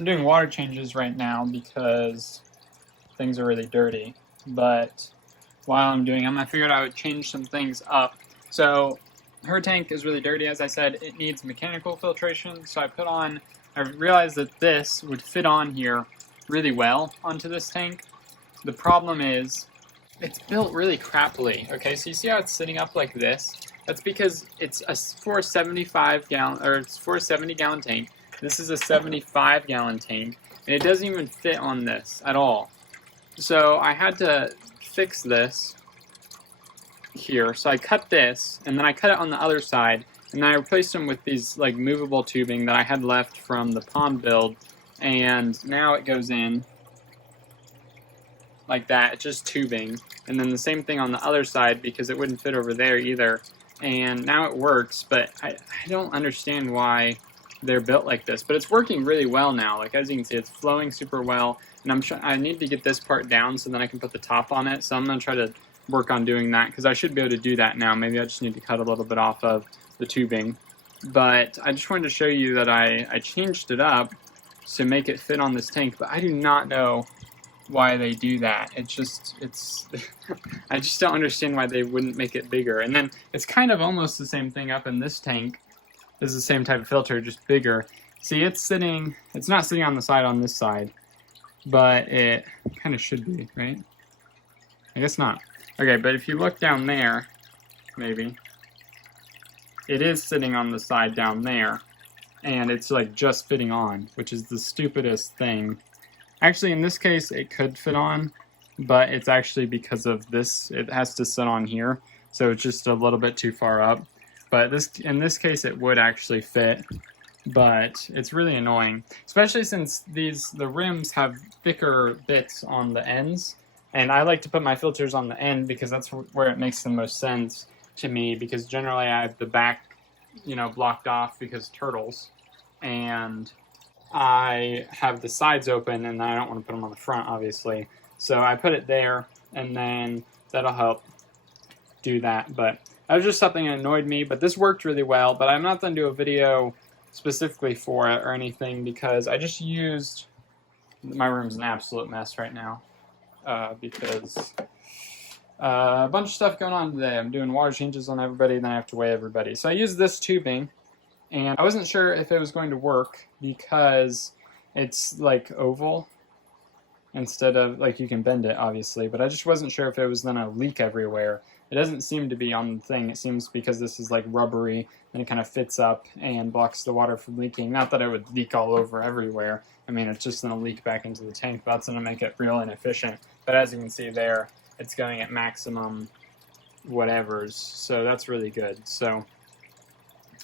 I'm doing water changes right now because things are really dirty. But while I'm doing them, I figured I would change some things up. So her tank is really dirty, as I said. It needs mechanical filtration. So I realized that this would fit on here really well onto this tank. The problem is it's built really crappily. Okay, so you see how it's sitting up like this? That's because it's for a 75 gallon, or it's for a 70 gallon tank. This is a 75 gallon tank, and it doesn't even fit on this at all. So I had to fix this here. So I cut this, and then I cut it on the other side, and then I replaced them with these like movable tubing that I had left from the pond build, and now it goes in like that. It's just tubing. And then the same thing on the other side because it wouldn't fit over there either. And now it works, but I don't understand why they're built like this. But it's working really well now. Like as you can see, it's flowing super well. And I need to get this part down so then I can put the top on it. So I'm going to try to work on doing that because I should be able to do that now. Maybe I just need to cut a little bit off of the tubing. But I just wanted to show you that I changed it up to make it fit on this tank. But I do not know why they do that. I just don't understand why they wouldn't make it bigger. And then it's kind of almost the same thing up in this tank. This is the same type of filter, just bigger. See, it's not sitting on the side on this side, but it kind of should be, right? I guess not. Okay, but if you look down there, maybe, it is sitting on the side down there, and it's like just fitting on, which is the stupidest thing. Actually, in this case, it could fit on, but it's actually because of this. It has to sit on here, so it's just a little bit too far up. But in this case, it would actually fit, but it's really annoying, especially since the rims have thicker bits on the ends, and I like to put my filters on the end because that's where it makes the most sense to me, because generally I have the back, blocked off because turtles, and I have the sides open, and I don't want to put them on the front, obviously. So I put it there, and then that'll help do that. But that was just something that annoyed me, but this worked really well. But I'm not going to do a video specifically for it or anything because I just used... My room's an absolute mess right now because a bunch of stuff going on today. I'm doing water changes on everybody, and then I have to weigh everybody. So I used this tubing, and I wasn't sure if it was going to work because it's like oval instead of, like, you can bend it obviously, but I just wasn't sure if it was going to leak everywhere. It doesn't seem to be on the thing. It seems because this is like rubbery and it kind of fits up and blocks the water from leaking. Not that it would leak all over everywhere. I mean, it's just going to leak back into the tank. That's going to make it real inefficient. But as you can see there, it's going at maximum whatevers. So that's really good. So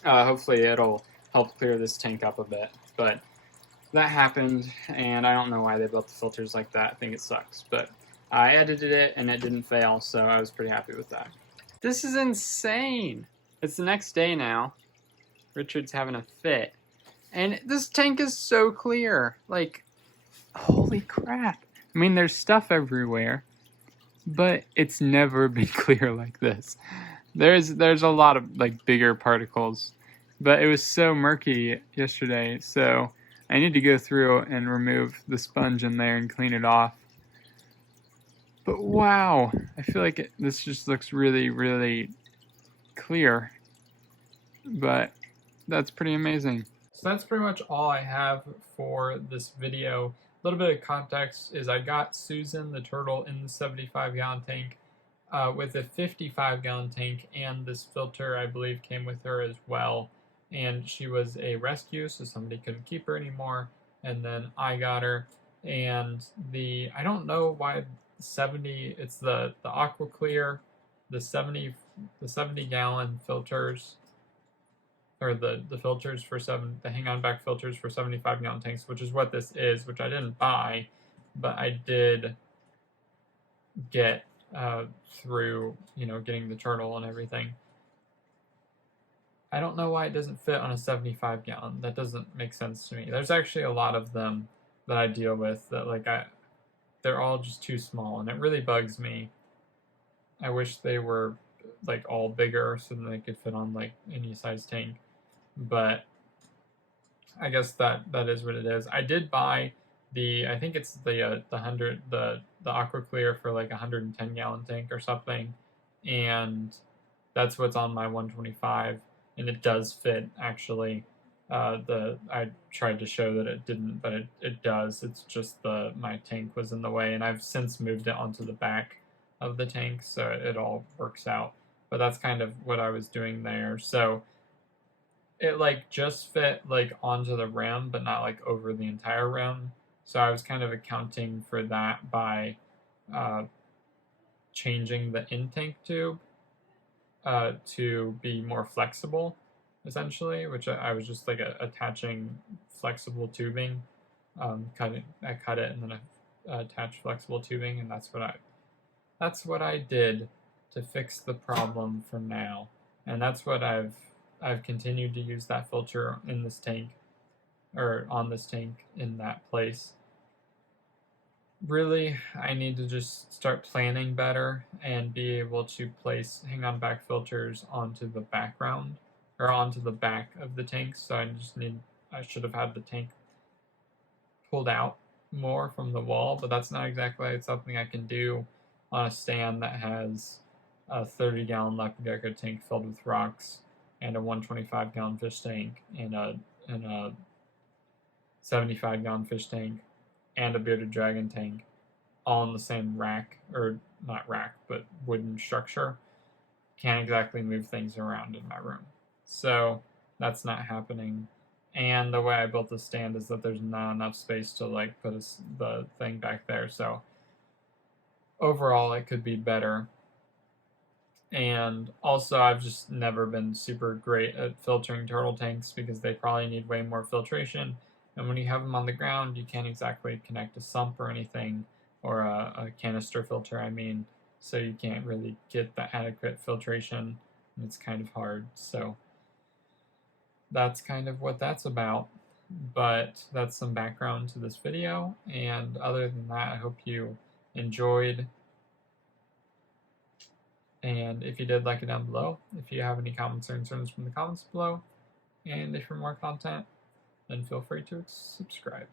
hopefully it'll help clear this tank up a bit. But that happened, and I don't know why they built the filters like that. I think it sucks. But I edited it, and it didn't fail, so I was pretty happy with that. This is insane! It's the next day now. Richard's having a fit. And this tank is so clear. Like, holy crap. I mean, there's stuff everywhere, but it's never been clear like this. There's a lot of, like, bigger particles, but it was so murky yesterday, so I need to go through and remove the sponge in there and clean it off. But wow, I feel like this just looks really, really clear. But that's pretty amazing. So that's pretty much all I have for this video. A little bit of context is I got Susan the turtle in the 75-gallon tank with a 55-gallon tank, and this filter I believe came with her as well. And she was a rescue, so somebody couldn't keep her anymore. And then I got her, and I don't know why 70. It's the AquaClear, the 70 gallon filters, or the filters for the hang-on back filters for 75 gallon tanks, which is what this is, which I didn't buy, but I did get through getting the turtle and everything. I don't know why it doesn't fit on a 75 gallon. That doesn't make sense to me. There's actually a lot of them that I deal with that they're all just too small, and it really bugs me. I wish they were like all bigger so that they could fit on like any size tank. But I guess that is what it is. I did buy I think it's the AquaClear for like 110-gallon tank or something, and that's what's on my 125, and it does fit actually. I tried to show that it didn't, but it does. It's just my tank was in the way, and I've since moved it onto the back of the tank, so it all works out. But that's kind of what I was doing there. So it like just fit like onto the rim, but not like over the entire rim. So I was kind of accounting for that by uh, changing the in-tank tube to be more flexible, essentially, which I was just like attaching flexible tubing. I cut it and then I attached flexible tubing, and that's what I did to fix the problem for now. And that's what I've continued to use that filter in this tank, or on this tank in that place. Really, I need to just start planning better and be able to place hang-on back filters onto the background or onto the back of the tank. So I should have had the tank pulled out more from the wall, but that's not exactly something I can do on a stand that has a 30-gallon leopard gecko tank filled with rocks and a 125-gallon fish tank and a 75-gallon fish tank and a bearded dragon tank all in the same rack, or not rack, but wooden structure. Can't exactly move things around in my room. So that's not happening. And the way I built the stand is that there's not enough space to like put the thing back there. So overall, it could be better. And also, I've just never been super great at filtering turtle tanks because they probably need way more filtration. And when you have them on the ground, you can't exactly connect a sump or anything, or a canister filter, I mean, so you can't really get the adequate filtration, and it's kind of hard. So that's kind of what that's about. But that's some background to this video, and other than that, I hope you enjoyed. And if you did, like it down below. If you have any comments or concerns from the comments below, and if you're more content, then feel free to subscribe.